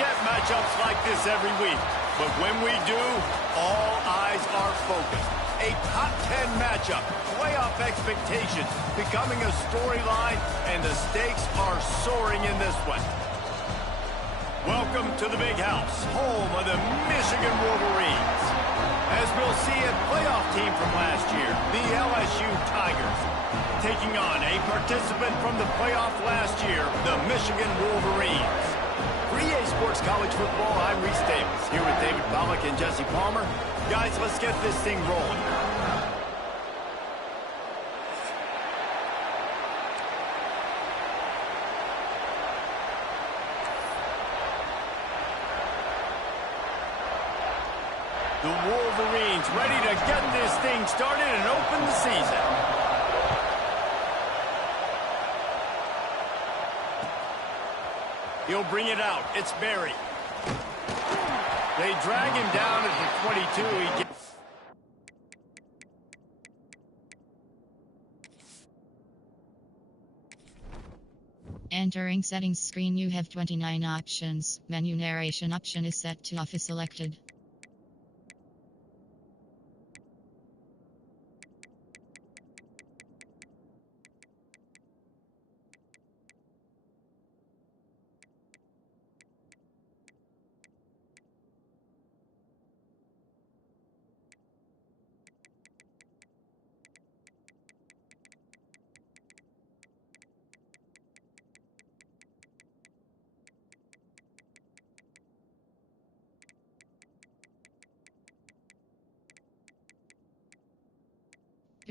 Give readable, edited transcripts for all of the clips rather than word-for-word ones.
get matchups like this every week, but when we do, all eyes are focused. A top 10 matchup, playoff expectations becoming a storyline, and the stakes are soaring in this one. Welcome to the Big House, home of the Michigan Wolverines. As we'll see, a playoff team from last year, the LSU Tigers, taking on a participant from the playoff last year, the Michigan Wolverines. For EA Sports College Football, I'm Reese Davis, here with David Pollack and Jesse Palmer. Guys, let's get this thing rolling. The Wolverines ready to get this thing started and open the season. He'll bring it out. It's Barry. They drag him down at the 22. He gets... Entering settings screen, you have 29 options. Menu narration option is set to off is selected.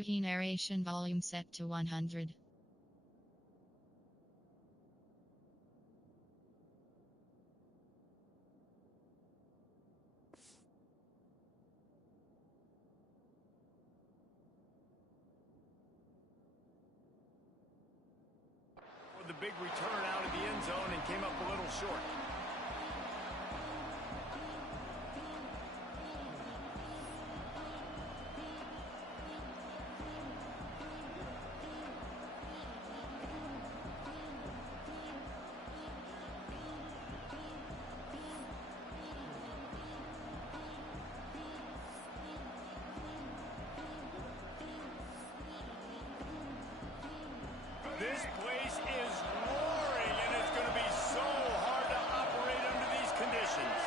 Key narration volume set to 100. The big return out of the end zone and came up a little short. This place is roaring, and it's going to be so hard to operate under these conditions.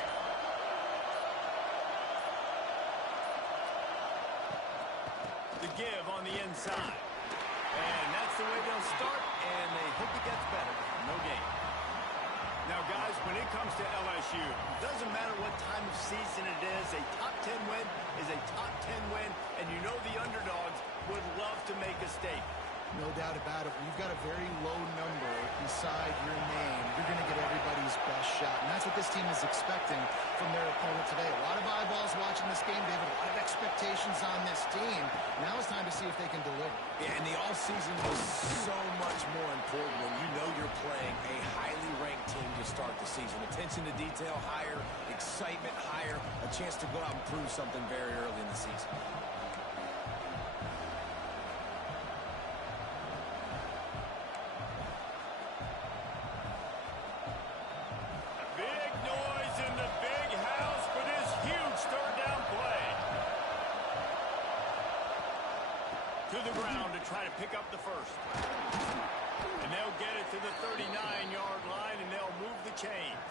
The give on the inside. And that's the way they'll start, and they hope it gets better. No gain. Now, guys, when it comes to LSU, it doesn't matter what time of season it is. A top 10 win is a top 10 win, and you know the underdogs would love to make a statement. No doubt about it. When you've got a very low number beside your name, you're going to get everybody's best shot. And that's what this team is expecting from their opponent today. A lot of eyeballs watching this game, David. A lot of expectations on this team. Now it's time to see if they can deliver. Yeah, and the offseason is so much more important when you know you're playing a highly ranked team to start the season. Attention to detail higher, excitement higher, a chance to go out and prove something very early in the season. To the ground to try to pick up the first. And they'll get it to the 39-yard line, and they'll move the chains.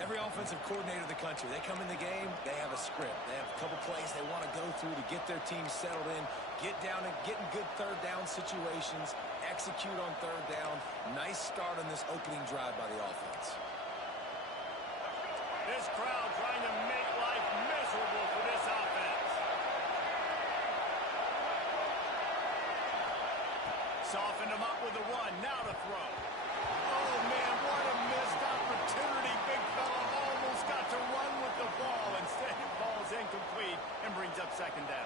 Every offensive coordinator in the country, they come in the game, they have a script. They have a couple plays they want to go through to get their team settled in, get down and get in good third down situations, execute on third down. Nice start on this opening drive by the offense. This crowd trying to make life miserable for this offense. Softened him up with a run. Now to throw. Oh, man, what a missed opportunity. Big fella almost got to run with the ball. Instead, it falls incomplete and brings up second down.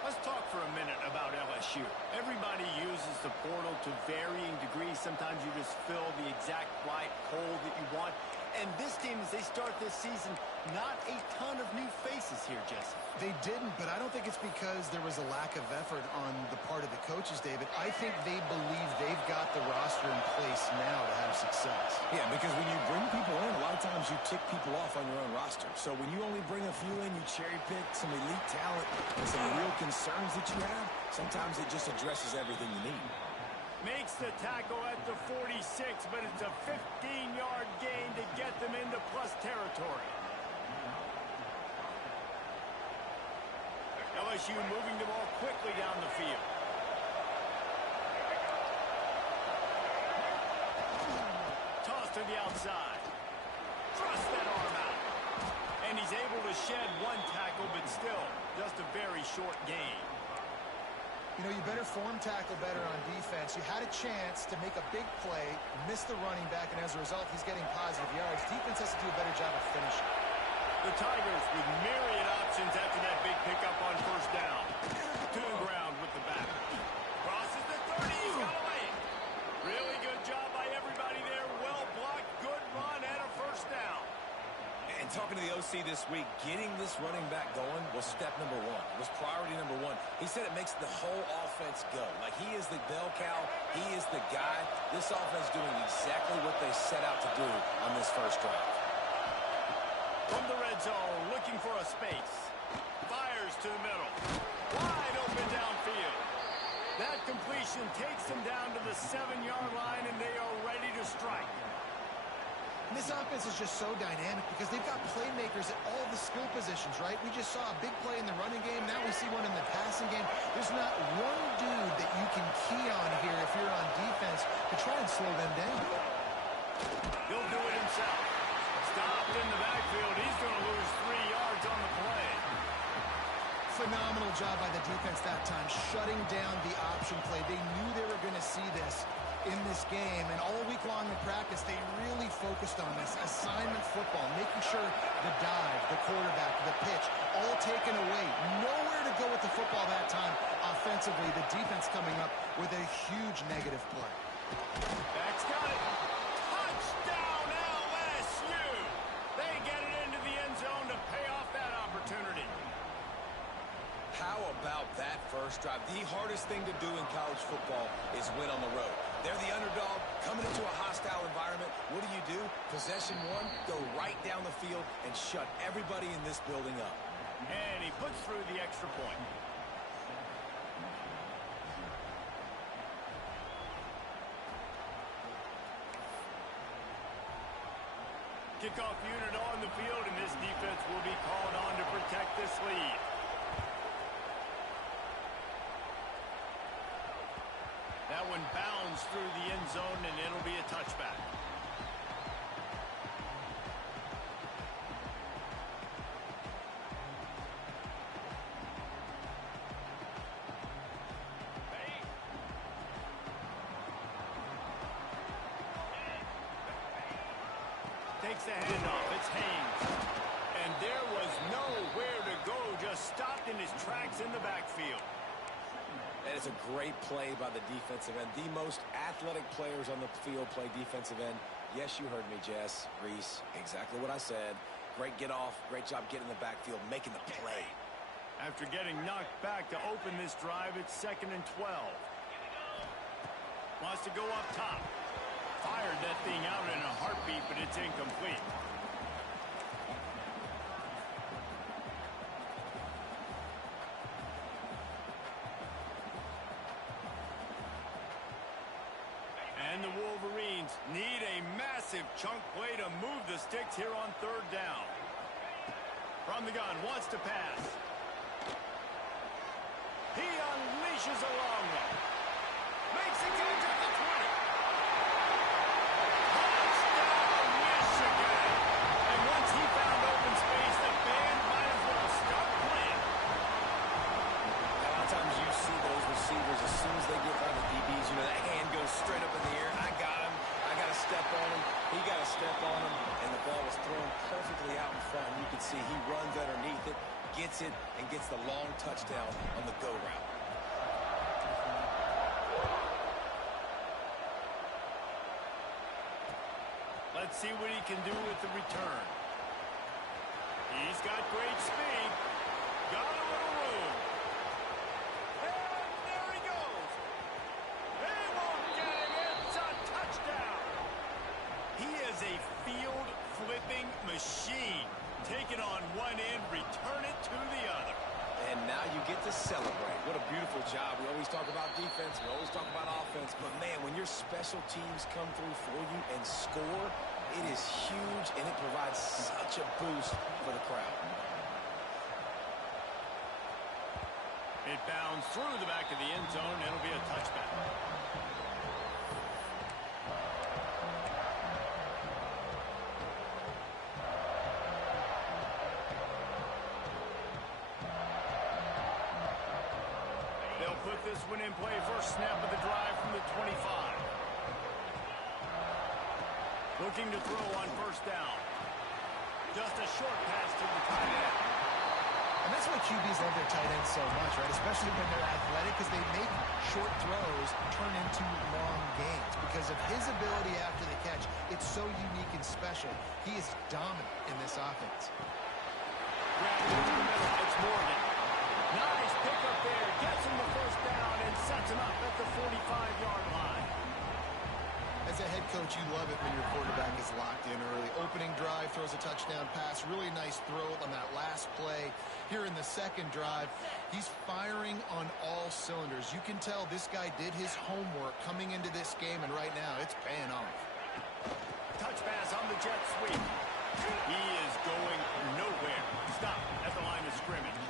Let's talk for a minute about LSU. Everybody uses the portal to varying degrees. Sometimes you just fill the exact right hole that you want. And this team, as they start this season, not a ton of new faces here, Jesse. They didn't, but I don't think it's because there was a lack of effort on the part of the coaches, David. I think they believe they've got the roster in place now to have success. Yeah, because when you bring people in, a lot of times you tick people off on your own roster. So when you only bring a few in, you cherry pick some elite talent and some real concerns that you have, sometimes it just addresses everything you need. Makes the tackle at the 46, but it's a 15-yard gain to get them into plus territory. LSU moving the ball quickly down the field. Toss to the outside. Thrust that arm out. And he's able to shed one tackle, but still just a very short gain. You know, you better form tackle better on defense. You had a chance to make a big play, miss the running back, and as a result, he's getting positive yards. Defense has to do a better job of finishing. The Tigers with myriad options after that big pickup on first down. To the ground with the back. Crosses the 30. He's got away. Really good job by everybody there. Well blocked, good run, and a first down. And talking to the OC this week, getting this running back going was step number one. It was priority number one. He said it makes the whole offense go. Like, he is the bell cow. He is the guy. This offense doing exactly what they set out to do on this first drive. From the red zone, looking for a space. Fires to the middle. Wide open downfield. That completion takes them down to the 7-yard line, and they are ready to strike. And this offense is just so dynamic because they've got playmakers at all the skill positions, right? We just saw a big play in the running game. Now we see one in the passing game. There's not one dude that you can key on here if you're on defense to try and slow them down. He'll do it himself. Stopped in the backfield. He's going to lose 3 yards on the play. Phenomenal job by the defense that time, shutting down the option play. They knew they were going to see this in this game, and all week long in practice, they really focused on this assignment football, making sure the dive, the quarterback, the pitch, all taken away. Nowhere to go with the football that time offensively. The defense coming up with a huge negative play. Back's got it. Touchdown, LSU! They get it into the end zone to pay off that opportunity. How about that first drive? The hardest thing to do in college football is win on the road. They're the underdog, coming into a hostile environment. What do? Possession one, go right down the field and shut everybody in this building up. And he puts through the extra point. Kickoff unit on the field, and this defense will be called on to protect this lead. That one bounds through the end zone, and it'll be a touchback. Takes the handoff. It's Haynes. And there was nowhere to go. Just stopped in his tracks in the backfield. That is a great play by the defensive end. The most athletic players on the field play defensive end. Yes, you heard me, Jess, Reese. Exactly what I said. Great get off. Great job getting in the backfield, making the play. After getting knocked back to open this drive, it's 2nd and 12. Wants to go up top. Fired that thing out in a heartbeat, but it's incomplete. And the Wolverines need a massive chunk play to move the sticks here on 3rd down. From the gun, wants to pass. He unleashes a long one. Makes it to the 20. Touchdown, Michigan! And once he found open space, the band might as well start playing. A lot of times you see those receivers, as soon as they get by the DBs, you know, that hand goes straight up in the air. I got him. I got to step on him. He got to step on him. And the ball was thrown perfectly out in front. You can see he runs underneath it, gets it, and gets the long touchdown on the go route. Let's see what he can do with the return. He's got great speed. Got a little room. And there he goes. They won't get him. It's a touchdown. He is a field-flipping now you get to celebrate. What a beautiful job. We always talk about defense. We always talk about offense. But, man, when your special teams come through for you and score, it is huge, and it provides such a boost for the crowd. It bounds through the back of the end zone. It'll be a touchback. They'll put this one in play. First snap of the drive from the 25. Looking to throw on first down. Just a short pass to the tight end. And that's why QBs love their tight ends so much, right? Especially when they're athletic, because they make short throws turn into long gains. Because of his ability after the catch, it's so unique and special. He is dominant in this offense. Grabbing it in the middle. It's Morgan. Nice pickup there. Gets him the first down and sets him up at the 45-yard line. As a head coach, you love it when your quarterback is locked in early. Opening drive, throws a touchdown pass. Really nice throw on that last play. Here in the second drive, he's firing on all cylinders. You can tell this guy did his homework coming into this game, and right now it's paying off. Touch pass on the jet sweep. He is going nowhere. Stop at the line of scrimmage.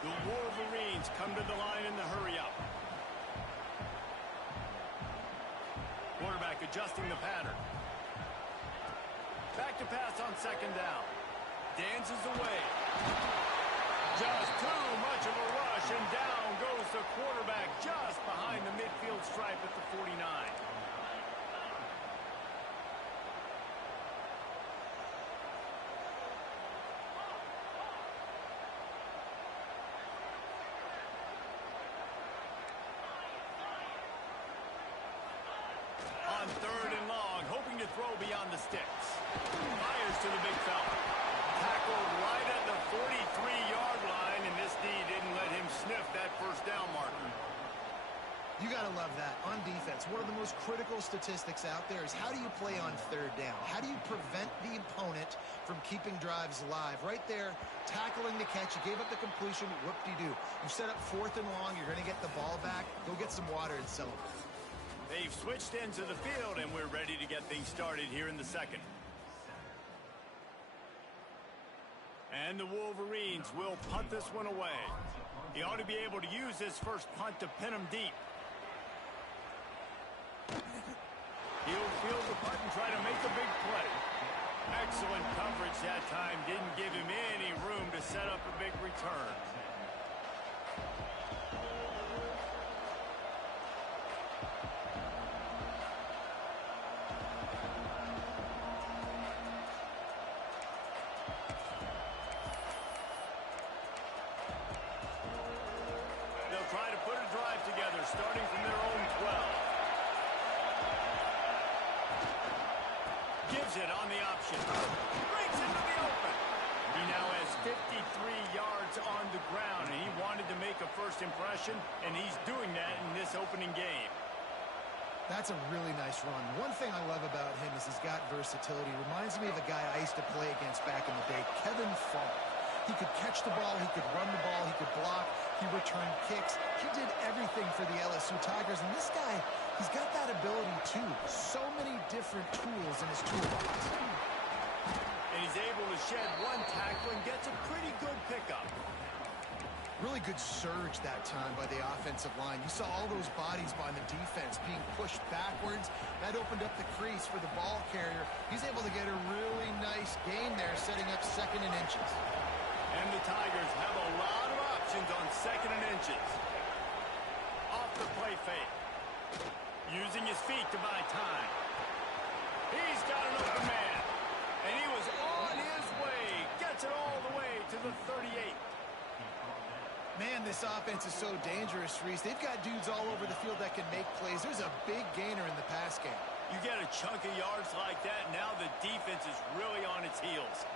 The Wolverines come to the line in the hurry-up. Quarterback adjusting the pattern. Back to pass on second down. Dances away. Just too much of a rush, and down goes the quarterback just behind the midfield stripe at the 49. On third and long, hoping to throw beyond the sticks. Fires to the big fella. Tackled right at the 43-yard line, and this D didn't let him sniff that first down marker. You got to love that. On defense, one of the most critical statistics out there is how do you play on third down? How do you prevent the opponent from keeping drives alive? Right there, tackling the catch. You gave up the completion. Whoop-de-doo. You set up fourth and long. You're going to get the ball back. Go get some water and celebrate. They've switched into the field, and we're ready to get things started here in the second. And the Wolverines will punt this one away. He ought to be able to use this first punt to pin him deep. He'll field the punt and try to make a big play. Excellent coverage that time. Didn't give him any room to set up a big return. Try to put a drive together, starting from their own 12. Gives it on the option. Breaks into the open. He now has 53 yards on the ground, and he wanted to make a first impression, and he's doing that in this opening game. That's a really nice run. One thing I love about him is he's got versatility. Reminds me of a guy I used to play against back in the day, Kevin Falk. He could catch the ball, he could run the ball, he could block, he returned kicks. He did everything for the LSU Tigers, and this guy, he's got that ability too. So many different tools in his toolbox. And he's able to shed one tackle and gets a pretty good pickup. Really good surge that time by the offensive line. You saw all those bodies by the defense being pushed backwards. That opened up the crease for the ball carrier. He's able to get a really nice gain there, setting up second and inches. And the Tigers have a lot of options on second and inches. Off the play fake. Using his feet to buy time. He's got an open man. And he was on his way. Gets it all the way to the 38. Man, this offense is so dangerous, Reese. They've got dudes all over the field that can make plays. There's a big gainer in the pass game. You get a chunk of yards like that, now the defense is really on its heels.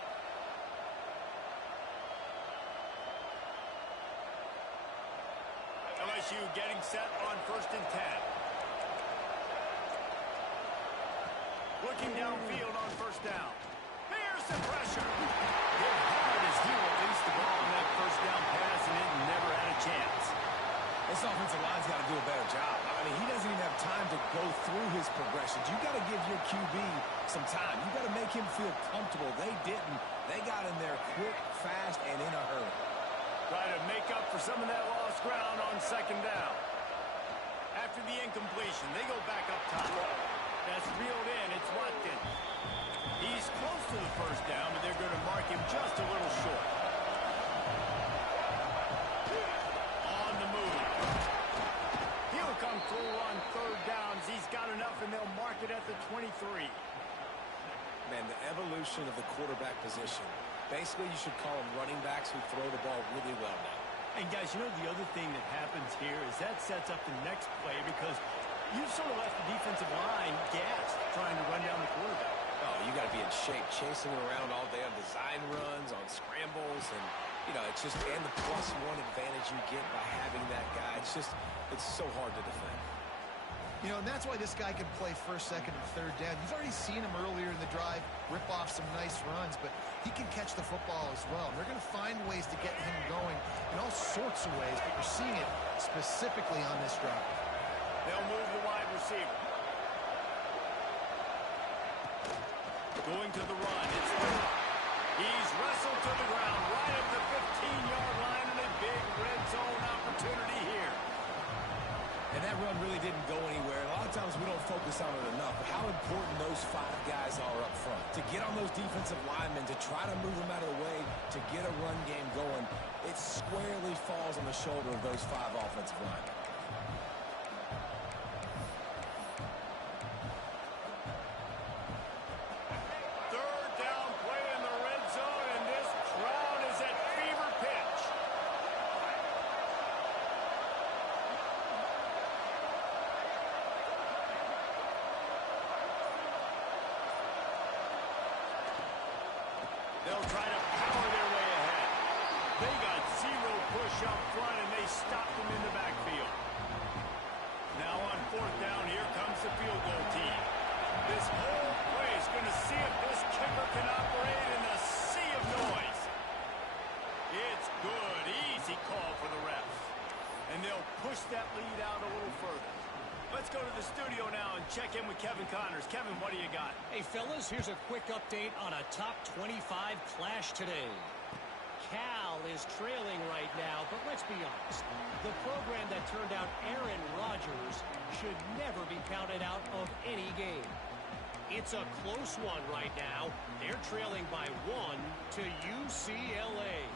LSU getting set on 1st and 10. Looking downfield on first down. Here's the pressure. Hit hard as he released the ball on that first down pass. chasing it and never had a chance. This offensive line's got to do a better job. I mean, he doesn't even have time to go through his progressions. You got to give your QB some time. You got to make him feel comfortable. They didn't. They got in there quick, fast, and in a hurry. Try to make up for some of that lost ground on second down. After the incompletion, they go back up top. That's reeled in. It's Watkins. He's close to the first down, but they're going to mark him just a little short. On the move. He'll come through on third downs. He's got enough, and they'll mark it at the 23. Man, the evolution of the quarterback position. Basically, you should call them running backs who throw the ball really well now. And guys, you know the other thing that happens here is that sets up the next play because you've sort of left the defensive line gassed trying to run down the quarterback. Oh, you got to be in shape, chasing him around all day on design runs, on scrambles, and, you know, it's just, and the +1 advantage you get by having that guy. It's just, it's so hard to defend. You know, and that's why this guy can play first, second, and third down. You've already seen him earlier in the drive rip off some nice runs, but he can catch the football as well. And they're going to find ways to get him going in all sorts of ways, but you're seeing it specifically on this drive. They'll move the wide receiver. Going to the run. It's Lewis. He's wrestled to the ground right at the 15-yard line, and a big red zone opportunity here. And that run really didn't go anywhere. A lot of times we don't focus on it enough, but how important those 5 guys are up front. To get on those defensive linemen, to try to move them out of the way, to get a run game going, it squarely falls on the shoulder of those 5 offensive linemen. Third down play in the red zone, and this crowd is at fever pitch. They'll try to power their way ahead. They got 0 push up front, and they stopped them in the backfield. Now on fourth down, here comes the field goal team. This whole play is going to see if this kicker can operate in the sea of noise. It's good. Easy call for the refs. And they'll push that lead out a little further. Let's go to the studio now and check in with Kevin Connors. Kevin, what do you got? Hey, fellas, here's a quick update on a top 25 clash today. Cal is trailing right now, but let's be honest. The program that turned out Aaron Rodgers should never be counted out of any game. It's a close one right now. They're trailing by 1 to UCLA.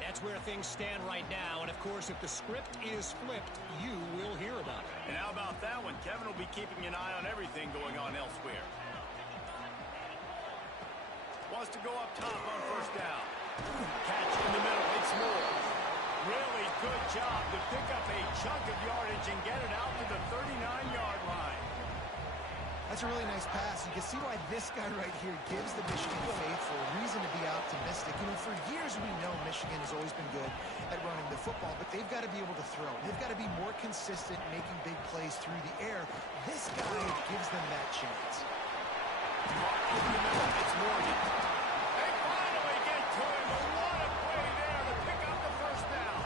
That's where things stand right now, and of course, if the script is flipped, you will hear about it. And how about that one? Kevin will be keeping an eye on everything going on elsewhere. Wants to go up top on first down. Catch in the middle. It's Moore. Really good job to pick up a chunk of yardage and get it out to the 39-yard line. That's a really nice pass. You can see why this guy right here gives the Michigan faithful a reason to be optimistic. You know, for years we know Michigan has always been good at running the football, but they've got to be able to throw. They've got to be more consistent making big plays through the air. This guy gives them that chance. Over the middle, it's Morgan. They finally get to him, but what a play there to pick up the first down.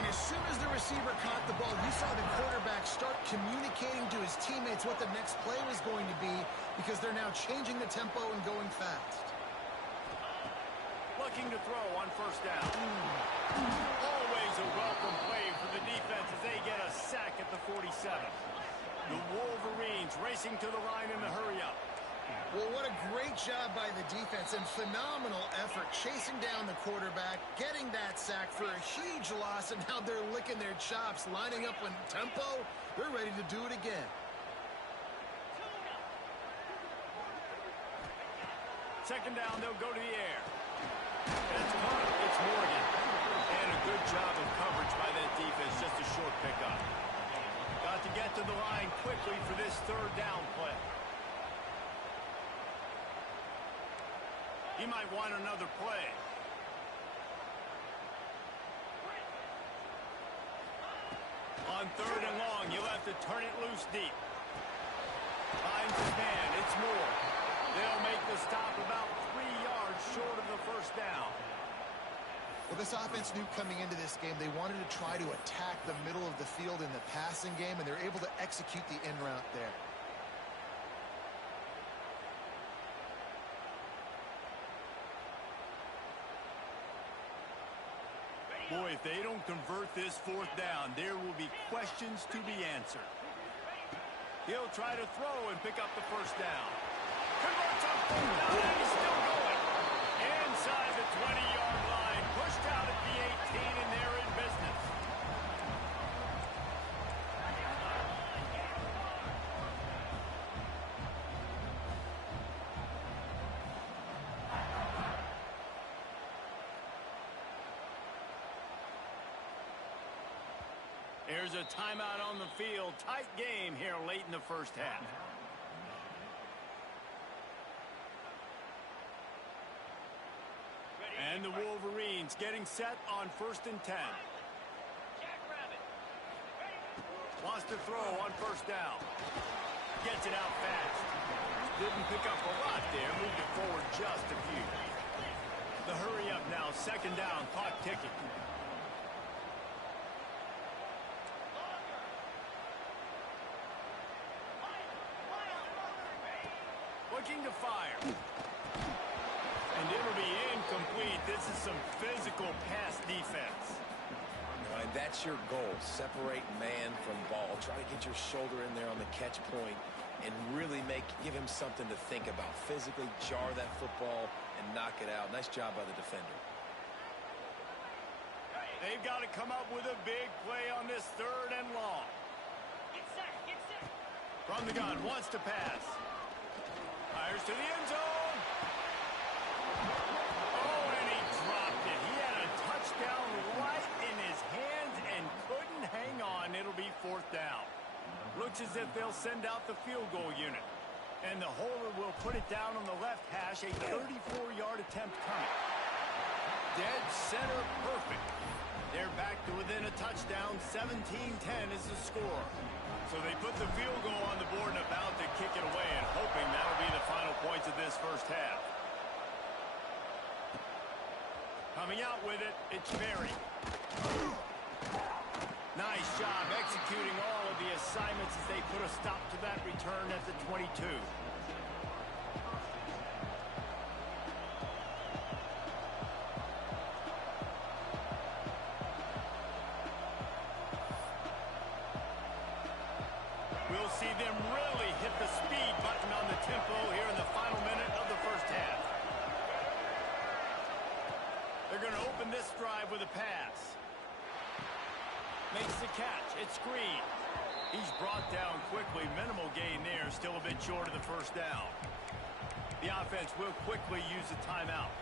And as soon as the receiver caught the ball, you saw the quarterback start communicating to his teammates what the next play was going to be because they're now changing the tempo and going fast. Looking to throw on first down. Always a welcome play for the defense as they get a sack at the 47. The Wolverines racing to the line in the hurry-up. Well, what a great job by the defense and phenomenal effort chasing down the quarterback, getting that sack for a huge loss, and now they're licking their chops, lining up in tempo. They're ready to do it again. Second down, they'll go to the air. That's caught. It's Morgan. And a good job of coverage by that defense, just a short pickup. Got to get to the line quickly for this third down play. He might want another play. On third and long, you'll have to turn it loose deep. Finds his man. It's Moore. They'll make the stop about 3 yards short of the first down. Well, this offense knew coming into this game they wanted to try to attack the middle of the field in the passing game, and they're able to execute the in route there. Boy, if they don't convert this fourth down, there will be questions to be answered. He'll try to throw and pick up the first down. Converts on fourth down, and he's still going. Inside the 20-yard line, pushed out at the 18, and they're in business. There's a timeout on the field. Tight game here late in the first half. And the Wolverines getting set on 1st and 10. Wants to throw on first down. Gets it out fast. Didn't pick up a lot there. Moved it forward just a few. The hurry up now. 2nd down. Clock ticking. Looking to fire. And it'll be incomplete. This is some physical pass defense. And that's your goal. Separate man from ball. Try to get your shoulder in there on the catch point and really give him something to think about. Physically jar that football and knock it out. Nice job by the defender. They've got to come up with a big play on this 3rd and long. Get set, get set. From the gun, wants to pass. Fires to the end zone. Oh, and he dropped it. He had a touchdown right in his hands and couldn't hang on. It'll be 4th down. Looks as if they'll send out the field goal unit. And the holder will put it down on the left hash. A 34-yard attempt coming. Dead center perfect. They're back to within a touchdown. 17-10 is the score. So they put the field goal on the board and about to kick it away, and hoping that'll be the final points of this first half. Coming out with it, it's Berry. Nice job executing all of the assignments as they put a stop to that return at the 22. We'll see them really hit the speed button on the tempo here in the final minute of the first half. They're going to open this drive with a pass. Makes the catch. It's Green. He's brought down quickly. Minimal gain there. Still a bit short of the first down. The offense will quickly use a timeout.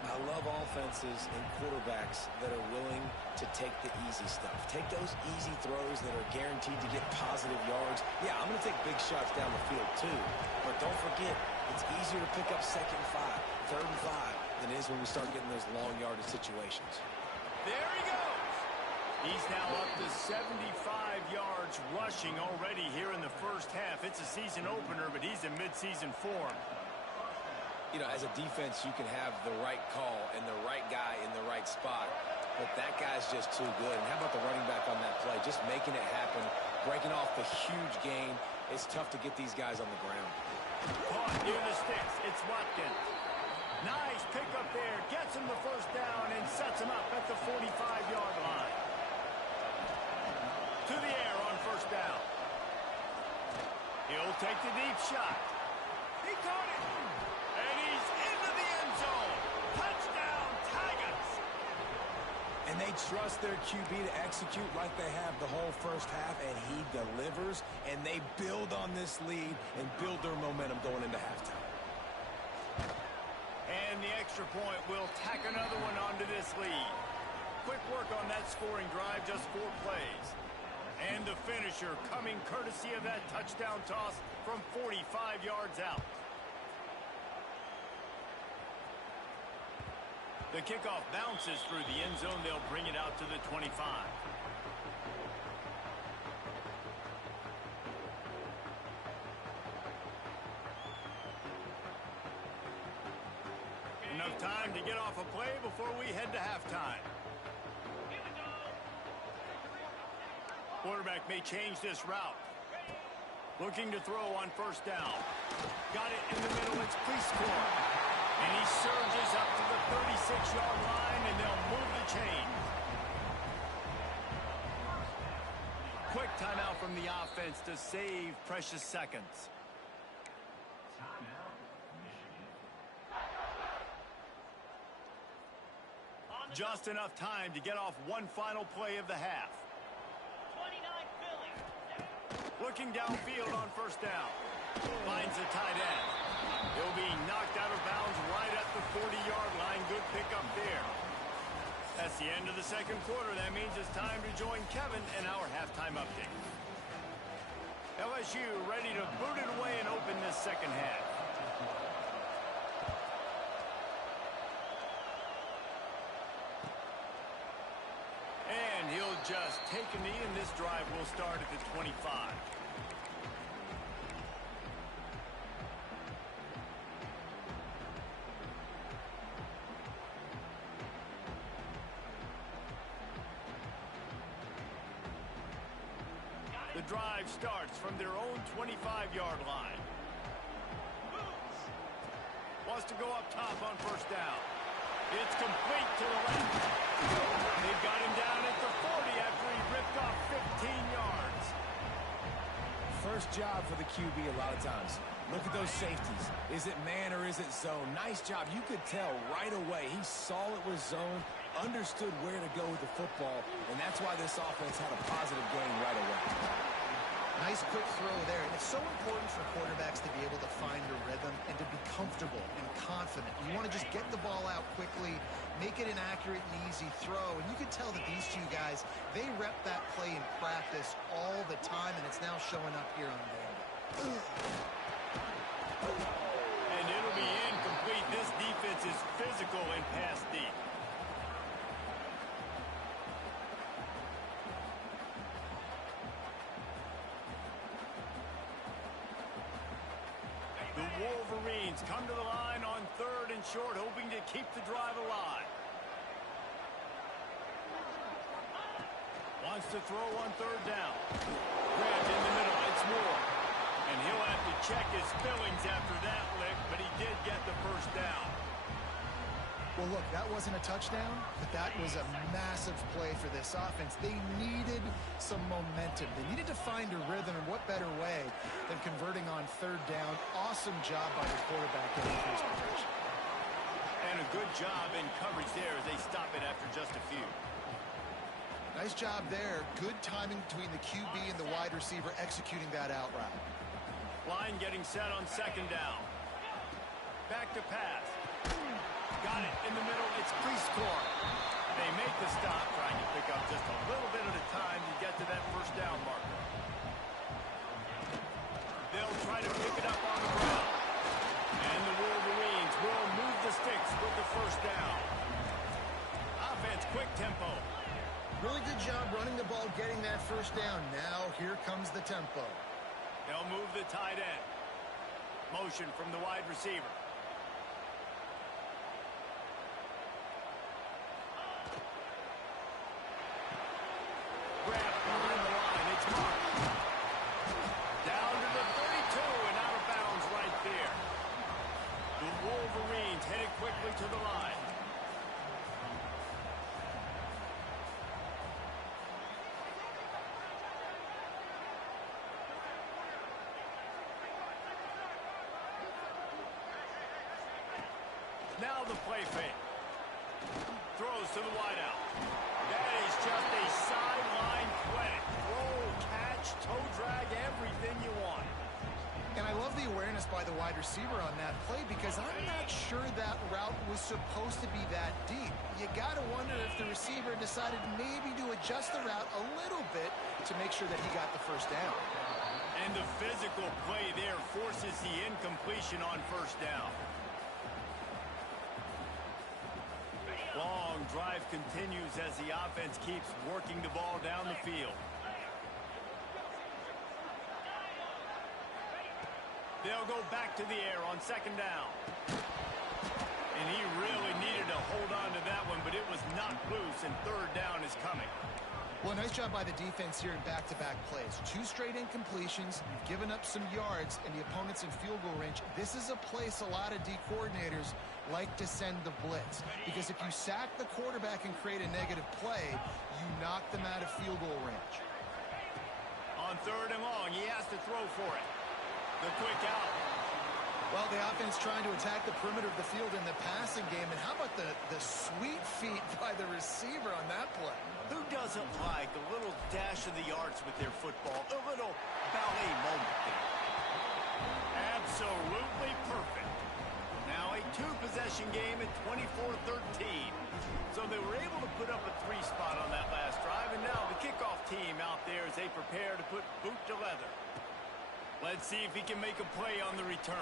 I love offenses and quarterbacks that are willing to take the easy stuff. Take those easy throws that are guaranteed to get positive yards. Yeah, I'm going to take big shots down the field too. But don't forget, it's easier to pick up 2nd and 5, 3rd and 5 than it is when we start getting those long yardage situations. There he goes. He's now up to 75 yards rushing already here in the first half. It's a season opener, but he's in midseason form. You know, as a defense, you can have the right call and the right guy in the right spot, but that guy's just too good. And how about the running back on that play? Just making it happen, breaking off the huge gain. It's tough to get these guys on the ground. Caught near the sticks. It's Watkins. Nice pickup there. Gets him the first down and sets him up at the 45-yard line. To the air on first down. He'll take the deep shot. He caught it. And he's into the end zone. Touchdown, Tigers. And they trust their QB to execute like they have the whole first half, and he delivers, and they build on this lead and build their momentum going into halftime. And the extra point will tack another one onto this lead. Quick work on that scoring drive, just 4 plays. And the finisher coming courtesy of that touchdown toss from 45 yards out. The kickoff bounces through the end zone. They'll bring it out to the 25. enough time to get off a play before we head to halftime. Quarterback may change this route. Looking to throw on first down. Got it in the middle. It's pre-score. And he surges up to the 36-yard line, and they'll move the chain. Quick timeout from the offense to save precious seconds. Just enough time to get off one final play of the half. Looking downfield on first down. Finds the tight end. He'll be knocked out of bounds right at the 40-yard line. Good pickup there. That's the end of the second quarter. That means it's time to join Kevin in our halftime update. LSU ready to boot it away and open this second half. And he'll just take a knee, and this drive will start at the 25. The drive starts from their own 25-yard line. Wants to go up top on first down. It's complete to the left. They've got him down at the 40 after he ripped off 15 yards. First job for the QB a lot of times. Look at those safeties. Is it man or is it zone? Nice job. You could tell right away. He saw it was zone, understood where to go with the football, and that's why this offense had a positive gain right away. Nice quick throw there. And it's so important for quarterbacks to be able to find a rhythm and to be comfortable and confident. You want to just get the ball out quickly, make it an accurate and easy throw. And you can tell that these two guys, they rep that play in practice all the time, and it's now showing up here on Vandy. And it'll be incomplete. This defense is physical and pass deep. The Wolverines come to the line on third and short, hoping to keep the drive alive. Wants to throw on third down. Grabbed in the middle. It's Moore. And he'll have to check his fillings after that lick, but he did get the first down. Well, look, that wasn't a touchdown, but that was a massive play for this offense. They needed some momentum. They needed to find a rhythm, and what better way than converting on third down. Awesome job by the quarterback getting first position. And a good job in coverage there as they stop it after just a few. Nice job there. Good timing between the QB and the wide receiver executing that out route. Line getting set on second down. Back to pass. Got it in the middle. It's pre-score. They make the stop, trying to pick up just a little bit at a time to get to that first down marker. They'll try to pick it up on the ground. And the Wolverines will move the sticks with the first down. Offense, quick tempo. Really good job running the ball, getting that first down. Now here comes the tempo. They'll move the tight end. Motion from the wide receiver. Grab behind the line. It's marked. Down to the 32 and out of bounds right there. The Wolverines headed quickly to the line. Now the play fake. Throws to the wideout. That is just a sideline clinic. Throw, catch, toe drag, everything you want. And I love the awareness by the wide receiver on that play because I'm not sure that route was supposed to be that deep. You got to wonder if the receiver decided maybe to adjust the route a little bit to make sure that he got the first down. And the physical play there forces the incompletion on first down. Long drive continues as the offense keeps working the ball down the field. They'll go back to the air on second down. And he really needed to hold on to that one, but it was knocked loose, and third down is coming. Well, nice job by the defense here in back-to-back plays. 2 straight incompletions. You've given up some yards, and the opponent's in field goal range. This is a place a lot of D coordinators like to send the blitz, because if you sack the quarterback and create a negative play, you knock them out of field goal range. On third and long, he has to throw for it. The quick out. Well, the offense trying to attack the perimeter of the field in the passing game. And how about the sweet feet by the receiver on that play? Who doesn't like a little dash of the yards with their football? A little ballet moment there. Absolutely perfect. Now a 2-possession game at 24-13. So they were able to put up a 3 spot on that last drive. And now the kickoff team out there as they prepare to put boot to leather. Let's see if he can make a play on the return.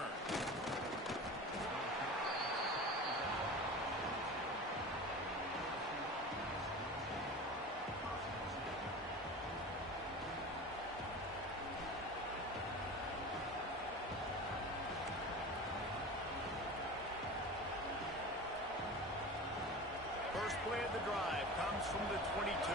First play of the drive comes from the 22.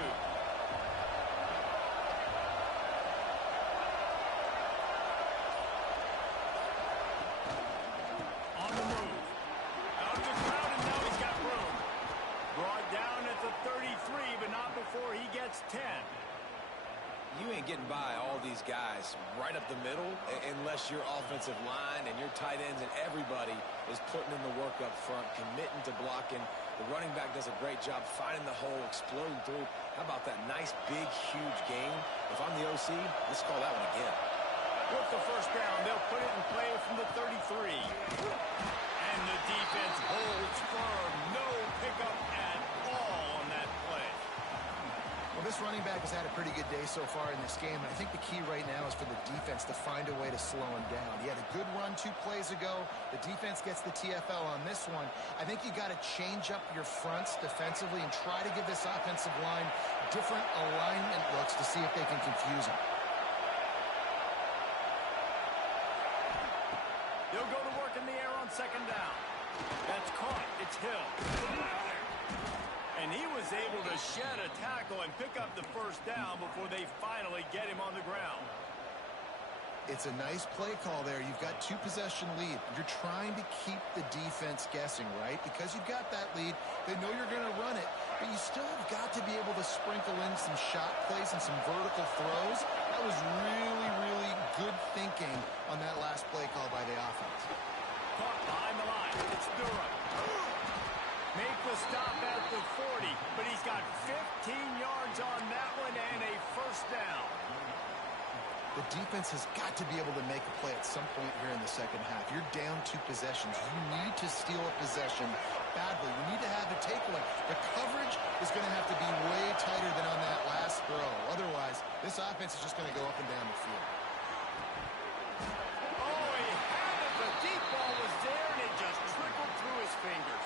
But not before he gets 10. You ain't getting by all these guys right up the middle unless your offensive line and your tight ends and everybody is putting in the work up front, committing to blocking. The running back does a great job finding the hole, exploding through. How about that nice, big, huge game? If I'm the OC, let's call that one again. With the first down, they'll put it in play from the 33. And the defense holds firm. No pickup at all on that play. Well, this running back has had a pretty good day so far in this game. And I think the key right now is for the defense to find a way to slow him down. He had a good run 2 plays ago. The defense gets the TFL on this one. I think you got to change up your fronts defensively and try to give this offensive line different alignment looks to see if they can confuse him. They'll go to work in the air on second down. That's caught. It's Hill. And he was able to shed a tackle and pick up the first down before they finally get him on the ground. It's a nice play call there. You've got 2-possession lead. You're trying to keep the defense guessing, right? Because you've got that lead. They know you're going to run it, but you still have got to be able to sprinkle in some shot plays and some vertical throws. That was really, really good thinking on that last play call by the offense. Caught behind the line. It's Durham. Make the stop at the 40, but he's got 15 yards on that one and a first down. The defense has got to be able to make a play at some point here in the second half. You're down 2 possessions. You need to steal a possession badly. You need to have a takeaway. The coverage is going to have to be way tighter than on that last throw. Otherwise, this offense is just going to go up and down the field. Oh, he had it. The deep ball was there, and it just trickled through his fingers.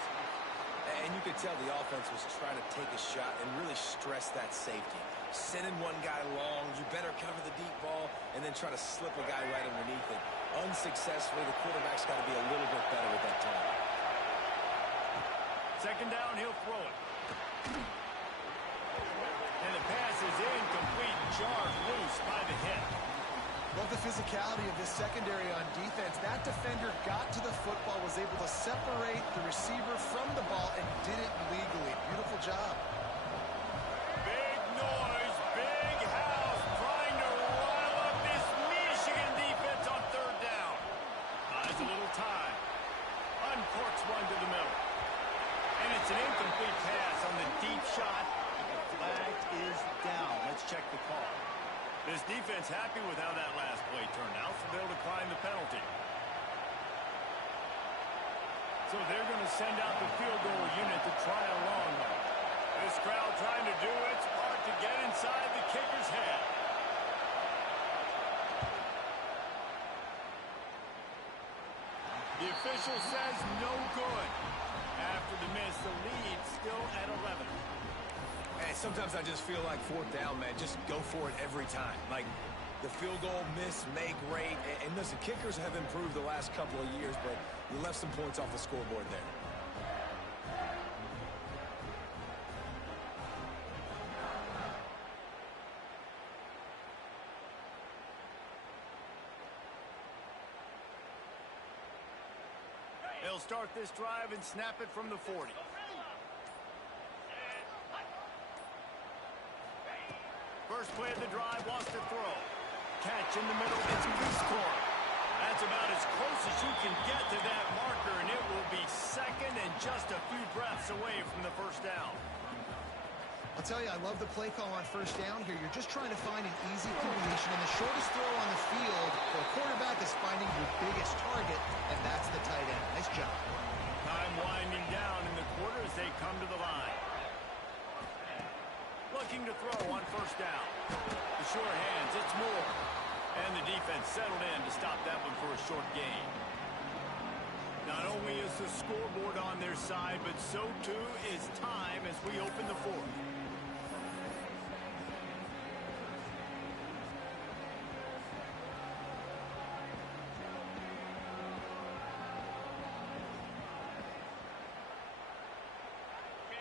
And you could tell the offense was trying to take a shot and really stress that safety. Sending one guy long, you better cover the deep ball, and then try to slip a guy right underneath it. Unsuccessfully, the quarterback's got to be a little bit better with that time. Second down, he'll throw it. And the pass is incomplete, jarred loose by the hit. Love the physicality of this secondary on defense. That defender got to the football, was able to separate the receiver from the ball, and did it legally. Beautiful job. Big noise, big house, trying to rile up this Michigan defense on third down. Buys a little time. Uncorks one to the middle. And it's an incomplete pass on the deep shot. The flag is down. Let's check the call. This defense happy with how that last play turned out, so they'll decline the penalty. So they're going to send out the field goal unit to try a long one. This crowd trying to do its part to get inside the kicker's head. The official says no good. After the miss, the lead still at 11. And sometimes I just feel like fourth down, man, just go for it every time. Like the field goal miss, make rate. And listen, kickers have improved the last couple of years, but you left some points off the scoreboard there. They'll start this drive and snap it from the 40. First play of the drive, wants to throw. Catch in the middle, it's score. That's about as close as you can get to that marker, and it will be second and just a few breaths away from the first down. I'll tell you, I love the play call on first down here. You're just trying to find an easy completion, and the shortest throw on the field for a quarterback is finding your biggest target, and that's the tight end. Nice job. Time winding down in the quarter as they come to the line. Looking to throw on first down. The short hands, it's Moore. And the defense settled in to stop that one for a short gain. Not only is the scoreboard on their side, but so too is time as we open the fourth.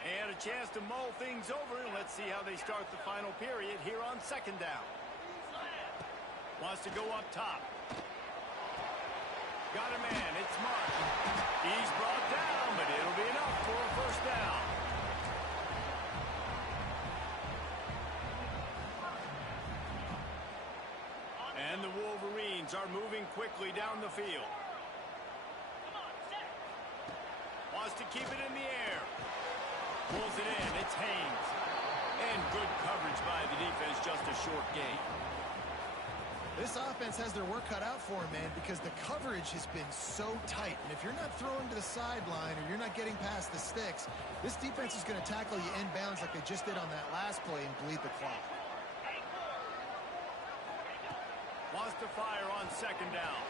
And a chance to mull things over, and let's see how they start the final period here on second down. Wants to go up top. Got a man, it's Mark. He's brought down, but it'll be enough for a first down. And the Wolverines are moving quickly down the field. Wants to keep it in the air. Pulls it in, it's Haynes. And good coverage by the defense, just a short gain. This offense has their work cut out for them, man, because the coverage has been so tight. And if you're not throwing to the sideline or you're not getting past the sticks, this defense is going to tackle you inbounds like they just did on that last play and bleed the clock. Wants to fire on second down.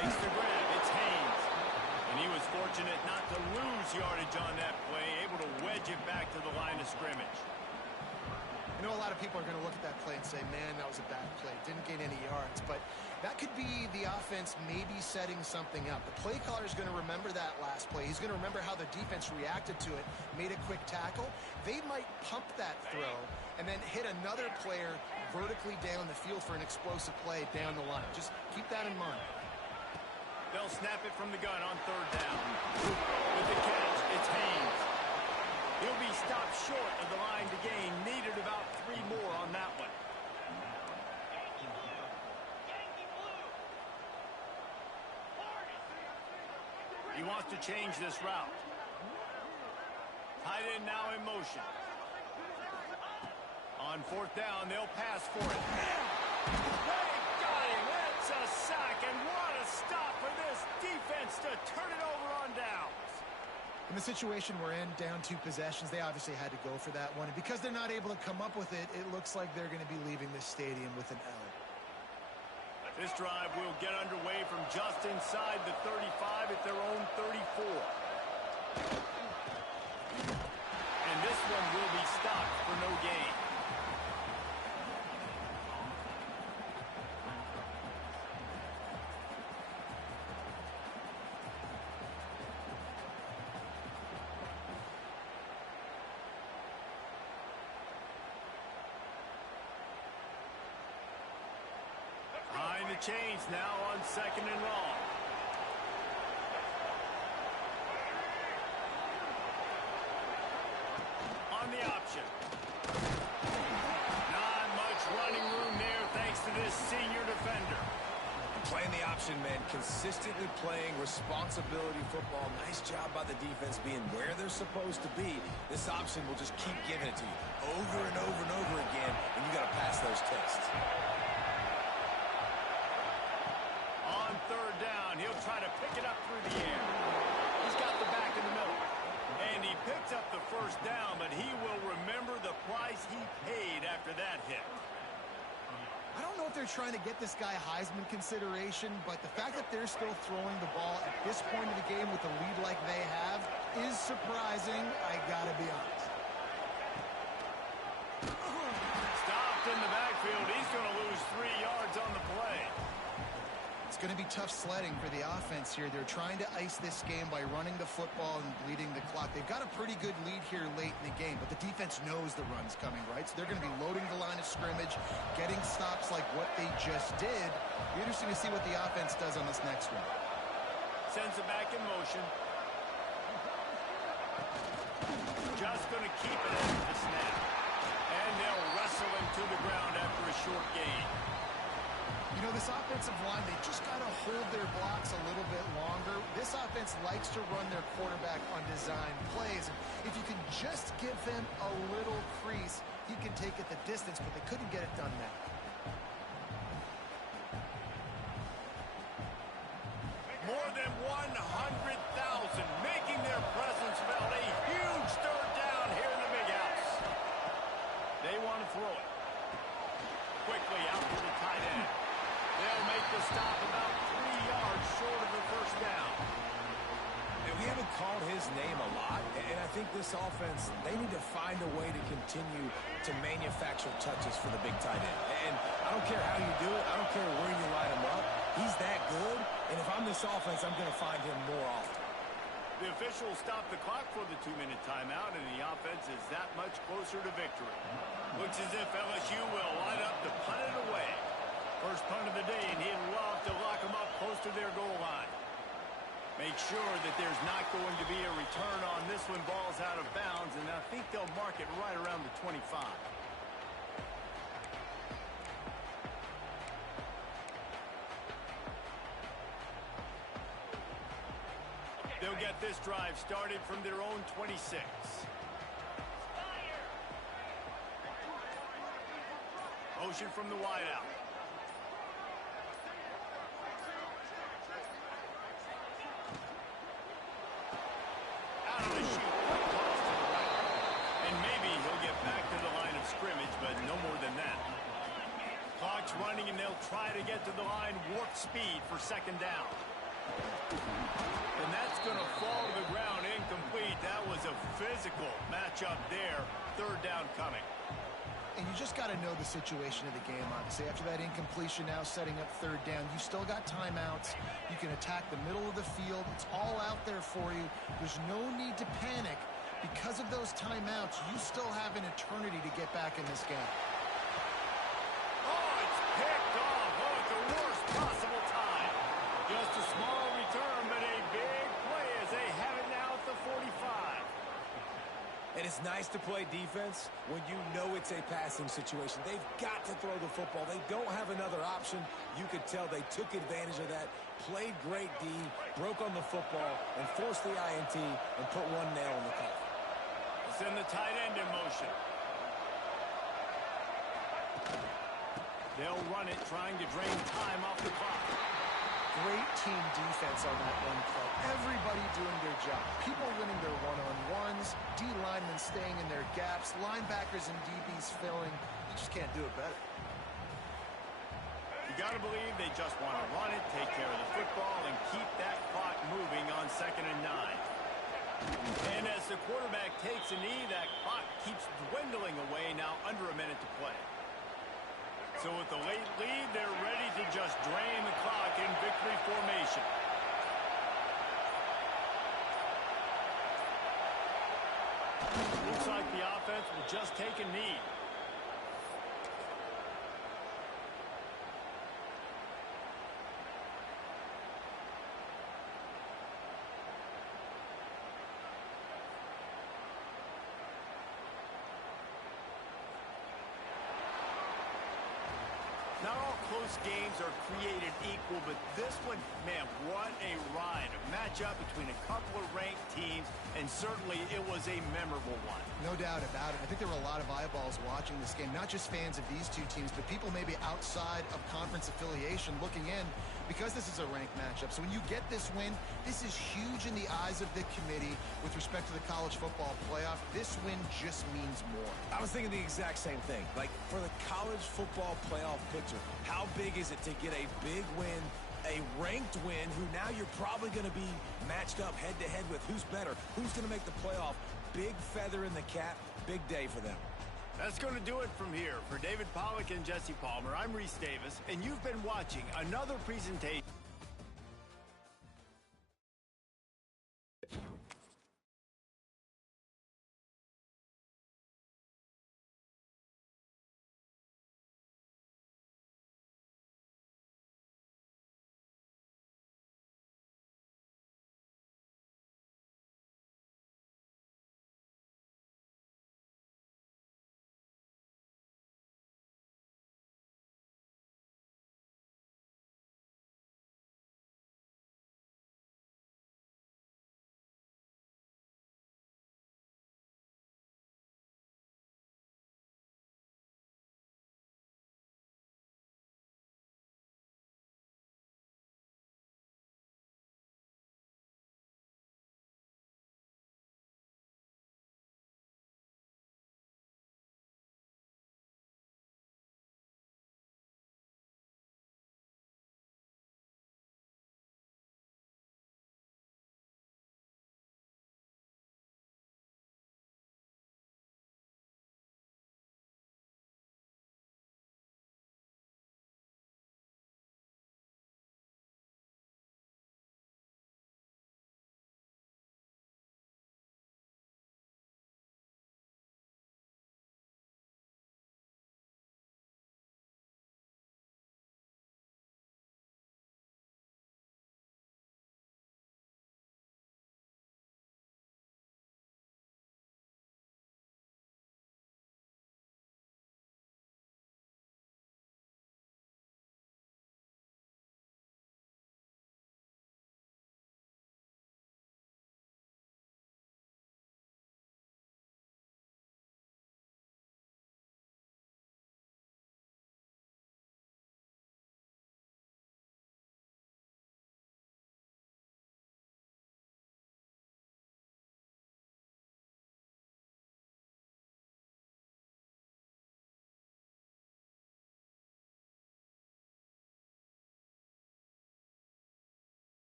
Makes the grab, it's Haynes. And he was fortunate not to lose yardage on that play, able to wedge it back to the line of scrimmage. You know, a lot of people are going to look at that play and say, man, that was a bad play. Didn't gain any yards. But that could be the offense maybe setting something up. The play caller is going to remember that last play. He's going to remember how the defense reacted to it, made a quick tackle. They might pump that throw and then hit another player vertically down the field for an explosive play down the line. Just keep that in mind. They'll snap it from the gun on third down. With the catch, it's Haynes. He'll be stopped short of the line to gain. Needed about 3 more on that one. He wants to change this route. Tight end now in motion. On fourth down, they'll pass for it. They got him. That's a sack, and what a stop for this defense to turn it over on downs. In the situation we're in, down 2 possessions, they obviously had to go for that one. And because they're not able to come up with it, it looks like they're going to be leaving this stadium with an L. This drive will get underway from just inside the 35 at their own 34. And this one will be stopped for no gain. Behind the chains now on second and long. On the option. Not much running room there thanks to this senior defender. Playing the option, man. Consistently playing responsibility football. Nice job by the defense being where they're supposed to be. This option will just keep giving it to you over and over and over again, and you got to pass those tests. On third down, he'll try to pick it up through the air. He's got the back in the middle. And he picks up the first down, but he will remember the price he paid after that hit. I don't know if they're trying to get this guy Heisman consideration, but the fact that they're still throwing the ball at this point of the game with the lead like they have is surprising, I gotta be honest. Stopped in the backfield. He's going to lose 3 yards on the play. It's going to be tough sledding for the offense here. They're trying to ice this game by running the football and bleeding the clock. They've got a pretty good lead here late in the game, but the defense knows the run's coming, right? So they're going to be loading the line of scrimmage, getting stops like what they just did. Be interesting to see what the offense does on this next one. sends it back in motion. Just going to keep it at the snap. And they'll wrestle him to the ground after a short gain. You know, this offensive line, they just got to hold their blocks a little bit longer. This offense likes to run their quarterback on design plays. If you can just give them a little crease, he can take it the distance, but they couldn't get it done now. More than 100,000 making their presence felt. A huge third down here in the big house. They want to throw it. Quickly out to the tight end. They'll make the stop about 3 yards short of the first down. And we haven't called his name a lot, and I think this offense, they need to find a way to continue to manufacture touches for the big tight end. And I don't care how you do it. I don't care where you line him up. He's that good, and if I'm this offense, I'm going to find him more often. The officials stop the clock for the 2-minute timeout, and the offense is that much closer to victory. Looks as if LSU will line up to punt it away. First punt of the day, and he'd love to lock them up close to their goal line. Make sure that there's not going to be a return on this one. Ball's out of bounds, and I think they'll mark it right around the 25. They'll get this drive started from their own 26. Motion from the wideout. Out of the chute. Quick toss to the right. And maybe he'll get back to the line of scrimmage, but no more than that. Clock's running, and they'll try to get to the line. Warp speed for second down. And that's going to fall to the ground incomplete. That was a physical matchup there. Third down coming. And you just got to know the situation of the game, obviously. After that incompletion, now setting up third down. You still got timeouts. You can attack the middle of the field. It's all out there for you. There's no need to panic. Because of those timeouts, you still have an eternity to get back in this game. Oh, it's picked off. Oh, at the worst possible time. Just a small return, but a big play as they have it now at the 45. And it's nice to play defense when you know it's a passing situation. They've got to throw the football. They don't have another option. You could tell they took advantage of that, played great D, broke on the football, and forced the INT and put one nail in the coffin. Send the tight end in motion. They'll run it, trying to drain time off the clock. Great team defense on that one play. Everybody doing their job. People winning their one-on-ones, D linemen staying in their gaps, linebackers and DBs filling. You just can't do it better. You got to believe they just want to run it, take care of the football, and keep that clock moving on 2nd and 9. And as the quarterback takes a knee, that clock keeps dwindling away, now under a minute to play. So with the late lead, they're ready to just drain the clock in victory formation. Looks like the offense will just take a knee. Not all close games are created equal, but this one, man, what a ride. A matchup between a couple of ranked teams, and certainly it was a memorable one. No doubt about it. I think there were a lot of eyeballs watching this game, not just fans of these two teams, but people maybe outside of conference affiliation looking in because this is a ranked matchup. So when you get this win, this is huge in the eyes of the committee with respect to the college football playoff. This win just means more. I was thinking the exact same thing. Like, for the college football playoff picture, how big is it to get a big win, a ranked win, who now you're probably going to be matched up head-to-head with who's better, who's going to make the playoff. Big feather in the cap, big day for them. That's going to do it from here. For David Pollack and Jesse Palmer, I'm Reese Davis, and you've been watching another presentation.